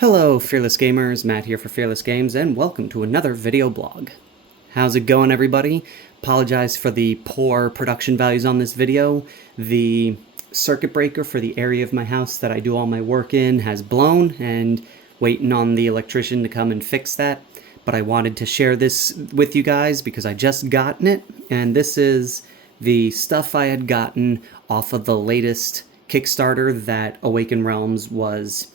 Hello, Fearless Gamers. Matt here for Fearless Games, and welcome to another video blog. How's it going, everybody? Apologize for the poor production values on this video. The circuit breaker for the area of my house that I do all my work in has blown, and waiting on the electrician to come and fix that. But I wanted to share this with you guys because I just gotten it, and this is the stuff I had gotten off of the latest Kickstarter that Awaken Realms was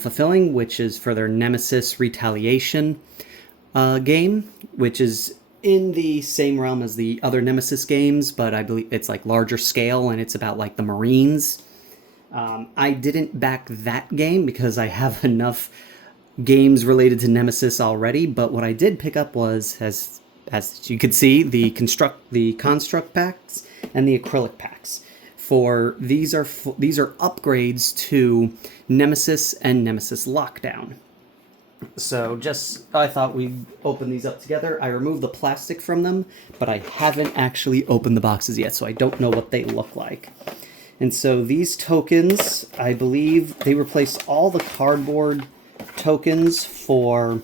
fulfilling, which is for their Nemesis Retaliation game, which is in the same realm as the other Nemesis games, but I believe it's like larger scale and it's about like the Marines. I didn't back that game because I have enough games related to Nemesis already, but what I did pick up was, as you could see, the construct packs and the acrylic packs. These are upgrades to Nemesis and Nemesis Lockdown. So I thought we'd open these up together. I removed the plastic from them, but I haven't actually opened the boxes yet, so I don't know what they look like. And so these tokens, I believe they replace all the cardboard tokens for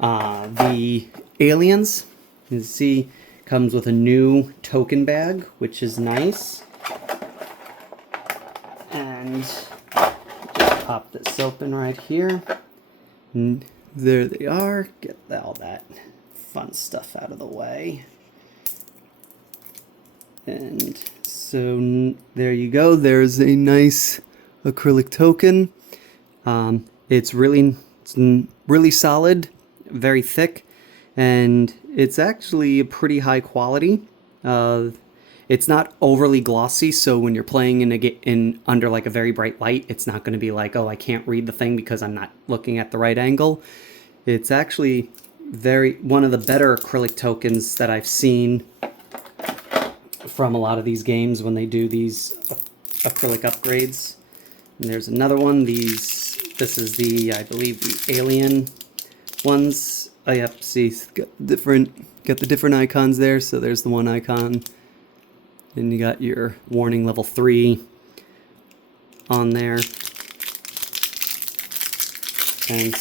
the aliens. You can see, comes with a new token bag, which is nice. And just pop this open right here. And there they are. Get all that fun stuff out of the way. And so there you go. There's a nice acrylic token. It's really solid, very thick, and it's actually a pretty high quality. It's not overly glossy, so when you're playing under like a very bright light, it's not going to be like, oh, I can't read the thing because I'm not looking at the right angle. It's actually one of the better acrylic tokens that I've seen from a lot of these games when they do these acrylic upgrades. And there's another one. This is I believe the alien ones. Oh, yep, see, got the different icons there. So there's the one icon. Then you got your warning level 3 on there. And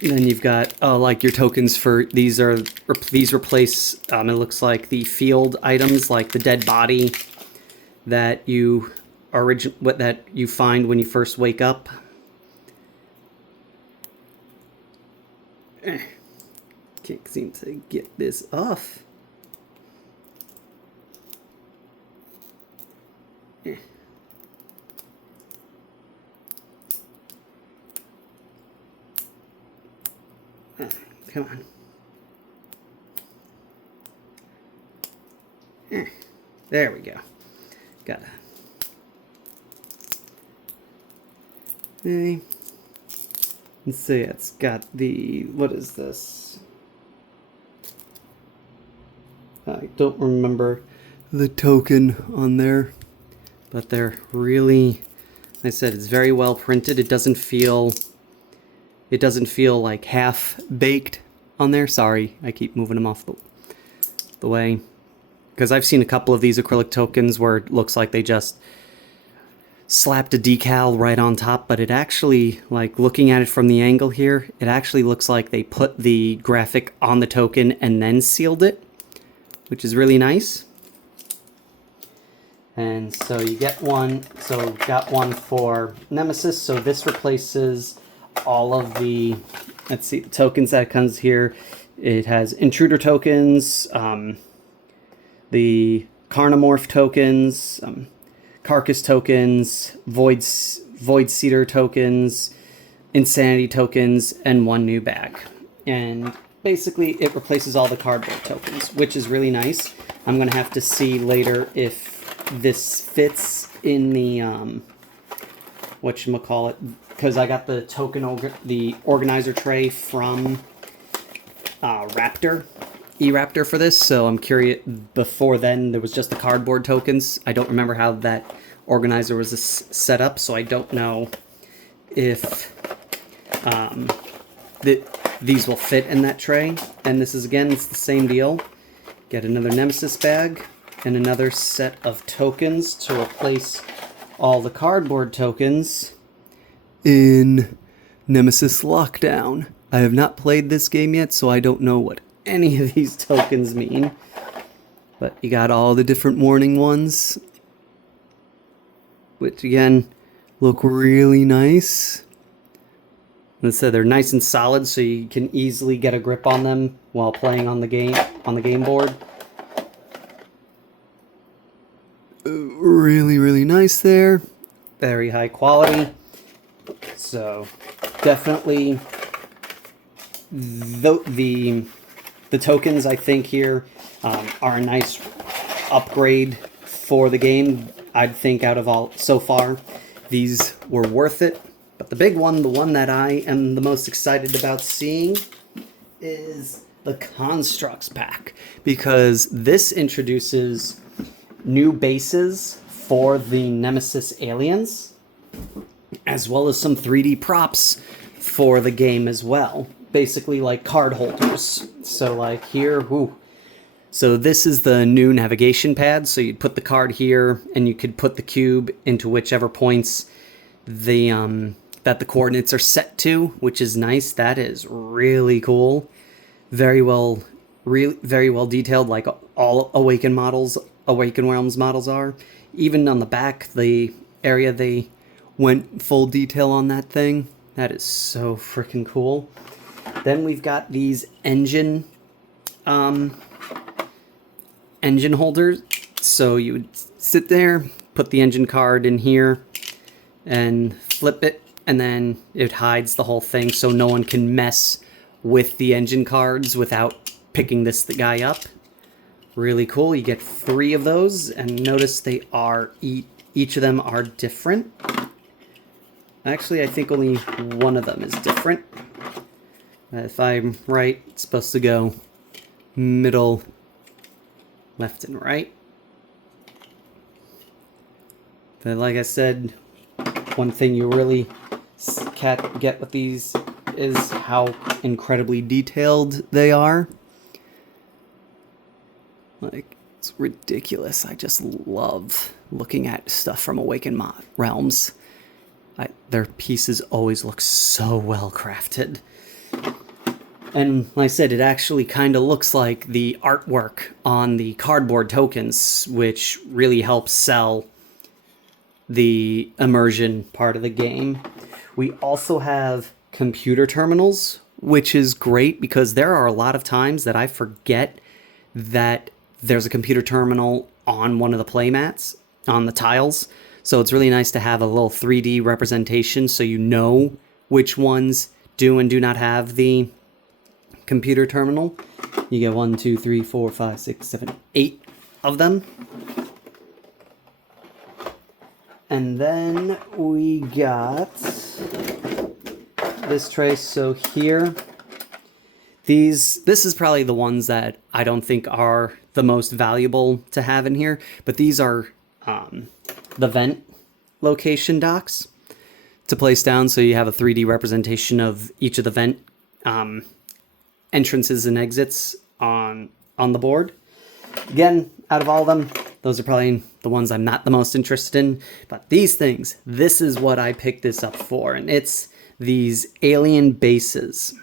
then you've got like your tokens for these replace it looks like the field items, like the dead body that you find when you first wake up. Can't seem to get this off. Come on. There we go. Got it. Okay. Let's see, it's got what is this? I don't remember the token on there, but they're really, like I said, it's very well printed. It doesn't feel like half baked on there. Sorry, I keep moving them off the way, because I've seen a couple of these acrylic tokens where it looks like they just slapped a decal right on top, but it actually, like looking at it from the angle here, it actually looks like they put the graphic on the token and then sealed it, which is really nice. And so you get one, so got one for Nemesis, so this replaces all of the, let's see, the tokens that comes here. It has intruder tokens, the carnomorph tokens, carcass tokens, void seeder tokens, insanity tokens, and one new bag. And basically it replaces all the cardboard tokens, which is really nice. I'm gonna have to see later if this fits in the whatchamacallit, because I got the organizer tray from Raptor for this, so I'm curious. Before then, there was just the cardboard tokens. I don't remember how that organizer was set up, so I don't know if these will fit in that tray. And this is, again, it's the same deal. Get another Nemesis bag and another set of tokens to replace all the cardboard tokens. in Nemesis Lockdown. I have not played this game yet, so I don't know what any of these tokens mean. But you got all the different warning ones, which again look really nice. And so they're nice and solid, so you can easily get a grip on them while playing on the game board. Really, really nice there. Very high quality. So definitely the tokens I think here are a nice upgrade for the game. I'd think out of all so far, these were worth it. But the big one, the one that I am the most excited about seeing, is the Constructs pack, because this introduces new bases for the Nemesis aliens, as well as some 3D props for the game as well. Basically like card holders. So like here, whoo. So this is the new navigation pad. So you'd put the card here, and you could put the cube into whichever points that the coordinates are set to, which is nice. That is really cool. Very well detailed, like all Awaken Realms models are. Even on the back, the area they went full detail on that thing. That is so freaking cool. Then we've got these engine holders. So you would sit there, put the engine card in here, and flip it, and then it hides the whole thing, so no one can mess with the engine cards without picking the guy up. Really cool. You get 3 of those, and notice they are each of them are different. Actually, I think only one of them is different. If I'm right, it's supposed to go middle, left, and right. But like I said, one thing you really can't get with these is how incredibly detailed they are. Like, it's ridiculous. I just love looking at stuff from Awaken Realms. Their pieces always look so well crafted. And like I said, it actually kind of looks like the artwork on the cardboard tokens, which really helps sell the immersion part of the game. We also have computer terminals, which is great because there are a lot of times that I forget that there's a computer terminal on one of the playmats, on the tiles. So it's really nice to have a little 3D representation so you know which ones do and do not have the computer terminal. You get 1, 2, 3, 4, 5, 6, 7, 8 of them. And then we got this tray. So here, this is probably the ones that I don't think are the most valuable to have in here, but these are the vent location docks to place down, so you have a 3D representation of each of the vent entrances and exits on the board. Again, out of all of them, those are probably the ones I'm not the most interested in. But these things, this is what I picked this up for. And it's these alien bases.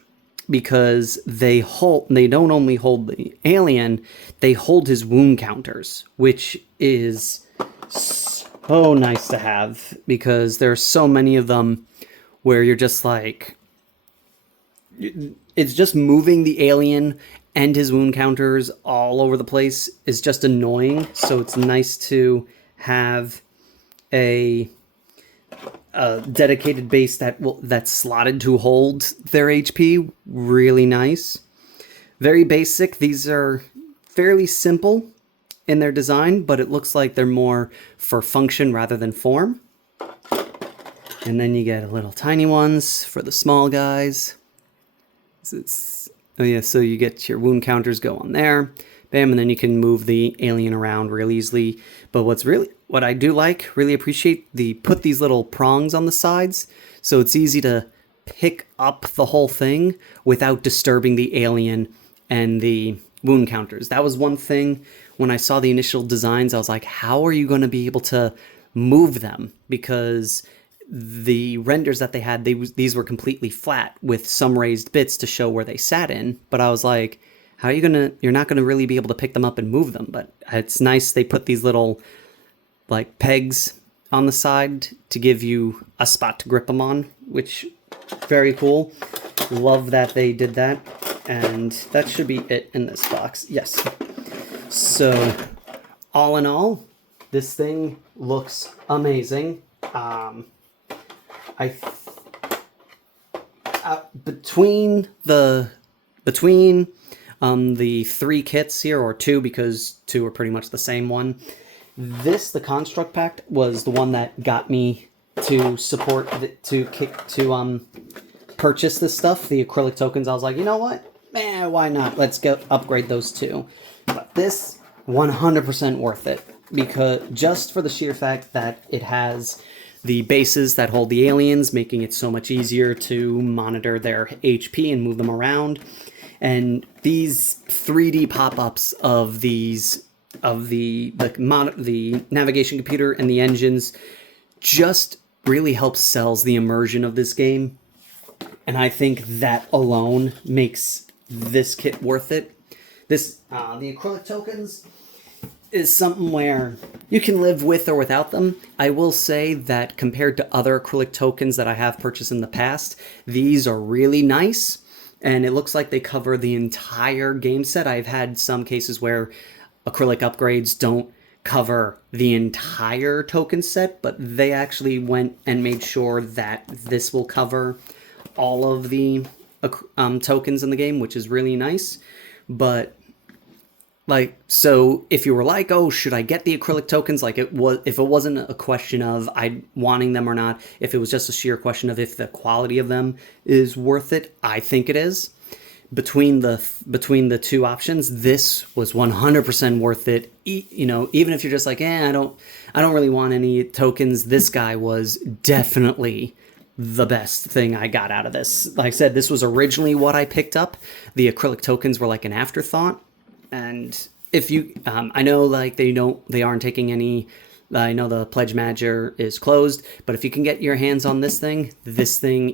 Because they don't only hold the alien, they hold his wound counters. Which is so nice to have. Because there are so many of them where you're just like... It's just moving the alien and his wound counters all over the place is just annoying. So it's nice have a dedicated base that's slotted to hold their HP. Really nice. Very basic. These are fairly simple in their design, but it looks like they're more for function rather than form. And then you get little tiny ones for the small guys. So you get your wound counters go on there. Bam, and then you can move the alien around real easily. But what I do like, really appreciate, put these little prongs on the sides, so it's easy to pick up the whole thing without disturbing the alien and the wound counters. That was one thing when I saw the initial designs, I was like, how are you going to be able to move them? Because the renders that they had, these were completely flat with some raised bits to show where they sat in. But I was like, how are you you're not gonna really be able to pick them up and move them. But it's nice they put these little like pegs on the side to give you a spot to grip them on, which very cool. Love that they did that. And that should be it in this box. Yes. So all in all, this thing looks amazing. Between the 3 kits here, or 2, because 2 are pretty much the same one, the Construct Pact was the one that got me to purchase this stuff, the acrylic tokens. I was like, you know what? Why not? Let's go upgrade those 2. But this, 100% worth it, because just for the sheer fact that it has the bases that hold the aliens, making it so much easier to monitor their HP and move them around. And these 3D pop-ups of the navigation computer and the engines just really helps sells the immersion of this game. And I think that alone makes this kit worth it. The acrylic tokens is something where you can live with or without them. I will say that compared to other acrylic tokens that I have purchased in the past, these are really nice, and it looks like they cover the entire game set. I've had some cases where acrylic upgrades don't cover the entire token set, but they actually went and made sure that this will cover all of the tokens in the game, which is really nice. But so if you were like, oh, should I get the acrylic tokens? If it wasn't a question of I wanting them or not, if it was just a sheer question of if the quality of them is worth it, I think it is. Between the 2 options, this was 100% worth it. Even if you're just like, I don't really want any tokens, this guy was definitely the best thing I got out of this. Like I said, this was originally what I picked up. The acrylic tokens were like an afterthought. And if you, I know they aren't taking any, I know the pledge manager is closed, but if you can get your hands on this thing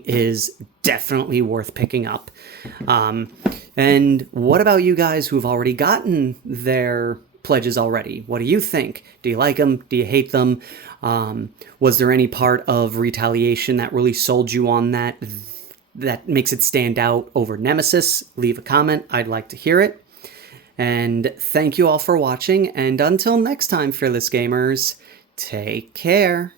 is definitely worth picking up. And what about you guys who've already gotten their pledges already? What do you think? Do you like them? Do you hate them? Was there any part of Retaliation that really sold you on that makes it stand out over Nemesis? Leave a comment. I'd like to hear it. And thank you all for watching, and until next time, Fearless Gamers, take care.